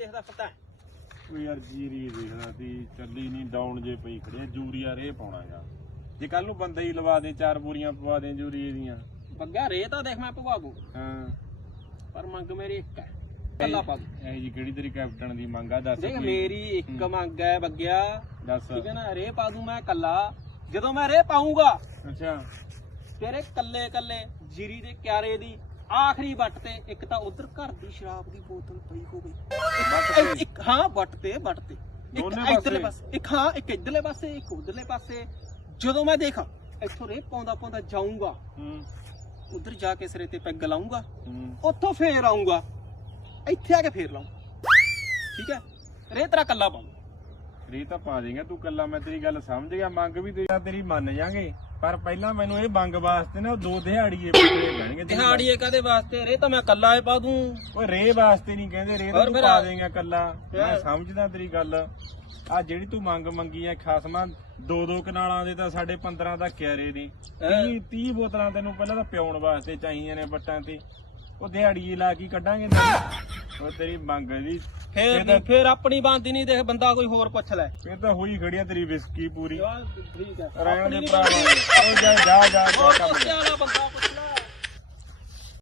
ਦੇਖਦਾ ਪਤਾ? ਉਹ ਯਾਰ ਜੀਰੀ ਦੇਖਦਾ ਸੀ ਚੱਲੀ ਨਹੀਂ ਡਾਊਨ ਜੇ ਪਈ ਖੜੀ ਆ, ਯੂਰੀਆ ਰੇ ਪਾਉਣਾ ਯਾਰ ਜੇ ਕੱਲ ਨੂੰ ਬੰਦਾ ਹੀ ਲਵਾ ਦੇ ਚਾਰ ਬੋਰੀਆਂ ਪਵਾ ਦੇ ਯੂਰੀਏ ਦੀਆਂ ਬੱਗਾ ਰੇ ਤਾਂ ਦੇਖ ਮੈਂ ਪਵਾ ਦੂੰ ਹਾਂ। ਪਰ ਮੰਗ ਮੇਰੀ ਇੱਕ ਹੈ। ਕੱਲਾ ਪਾ ਦੂੰ ਇਹ ਜੀ ਕਿਹੜੀ ਤੇਰੀ ਕੈਪਟਨ ਦੀ ਮੰਗ ਆ? ਦੱਸ ਦੇਖ ਕੋਈ। ਮੇਰੀ ਇੱਕ ਹੂੰ। ਮੰਗ ਹੈ ਬੱਗਿਆ। ਦੱਸ। ਠੀਕ ਹੈ ਨਾ ਰੇ ਪਾ ਦੂੰ ਮੈਂ ਕੱਲਾ। ਜਦੋਂ ਮੈਂ ਰੇ ਪਾਉਂਗਾ ਅੱਛਾ। ਤੇਰੇ ਕੱਲੇ ਕੱਲੇ ਜੀਰੀ ਦੇ ਕਿਆਰੇ ਦੀ ਆਖਰੀ ਵੱਟ ਤੇ ਇੱਕ ਤਾਂ ਉਧਰ ਘਰ ਦੀ ਸ਼ਰਾਬ ਦੀ ਬੋਤਲ ਪਈ ਹੋਵੇ। ਇੱਕ- ਹਾਂ ਵੱਟ ਤੇ ਵੱਟ ਤੇ। ਇੱਕ ਦੋਨੇ ਇਧਰਲੇ ਪਾਸੇ? ਪਾਸੇ ਇੱਕ ਹਾਂ ਇੱਕ ਇਧਰਲੇ ਪਾਸੇ ਇੱਕ ਉਧਰਲੇ ਪਾਸੇ। ਜਦੋਂ ਮੈਂ ਦੇਖਾਂ ਇੱਥੋਂ ਰੇ ਪਾਉਂਦਾ ਪਾਉਂਦਾ ਜਾਊਂਗਾ। ਹੂੰ। ਉਧਰ ਜਾ ਕੇ ਸਿਰੇ ਤੇ ਪੈਗ ਲਾਉਂਗਾ ਹੂੰ। ਉੱਥੋਂ ਫੇਰ ਆਉਂਗਾ ਇੱਥੇ ਆ ਕੇ ਫੇਰ ਲਾਉਂ ਠੀਕ ਹੈ? ਰੇ ਤੇਰਾ ਕੱਲਾ ਪਾਉਂ ਰੇ ਤਾਂ ਪਾ ਦੇਗਾ ਤੂੰ ਕੱਲਾ ਮੈਂ ਤੇਰੀ ਗੱਲ ਸਮਝ ਗਿਆ ਮੰਗ ਵੀ ਤੇਰੀ ਤੇਰੀ ਮੰਨ ਜਾਾਂਗੇ। ਪਰ ਪਹਿਲਾਂ ਮੈਨੂੰ ਇਹ ਮੰਗ ਵਾਸਤੇ ਨਾ ਉਹ ਦੋ ਦਿਹਾੜੀਏ ਪੈਣਗੇ ਤੇਰੀ ਦਿਹਾੜੀਏ ਕਾਦੇ ਵਾਸਤੇ? ਰੇ ਤਾਂ ਮੈਂ ਕੱਲਾ ਹੀ ਪਾ ਦੂੰ। ਓਏ ਰੇ ਵਾਸਤੇ ਨਹੀਂ ਕਹਿੰਦੇ ਰੇ ਤਾਂ ਹੋਰ ਤੂੰ ਫਿਰ ਪਾ ਆ- ਦੇਗਾ ਕੱਲਾ। ਮੈਂ। ਸਮਝਦਾ ਤੇਰੀ ਗੱਲ। ਆ ਜਿਹੜੀ ਤੂੰ ਮੰਗ ਮੰਗੀ ਆ ਖਾਸਮਾ ਦੋ ਦੋ ਕਨਾਲਾਂ ਦੇ ਤਾਂ ਸਾਡੇ 15 ਦਾ ਕਿਆਰੇ ਦੀ? 30 30 ਬੋਤਲਾਂ ਤੈਨੂੰ ਪਹਿਲਾਂ ਤਾਂ ਪਿਉਣ ਵਾਸਤੇ ਚਾਹੀਆਂ ਨੇ ਬੱਟਾਂ ਤੇ। ਉਹ ਦਿਹਾੜੀਏ ਲਾ ਕੇ ਕੱਢਾਂਗੇ ਨਾ। ਉਹ ਤੇਰੀ ਮੰਗ ਦੀ ਫੇਰ ਫੇਰ ਆਪਣੀ ਬਣਦੀ ਨਹੀਂ ਦੇਖ ਬੰਦਾ ਕੋਈ ਹੋਰ ਪੁੱਛ ਲੈ। ਫਿਰ ਤਾਂ ਹੋਈ ਖੜੀ ਆ ਤੇਰੀ ਵਿਸਕੀ ਪੂਰੀ। ਯਾਰ ਠੀਕ ਹੈ। ਆਪਣੀ ਦੇ ਨੀ ਭਰਾ ਬਣਦੀ। ਉਹ ਜਾ ਜਾ ਜਾ ਜਾ ਹੋਰ ਕੰਮ। ਪੁੱਛਿਆ ਵਾਲਾ ਬੰਦਾ।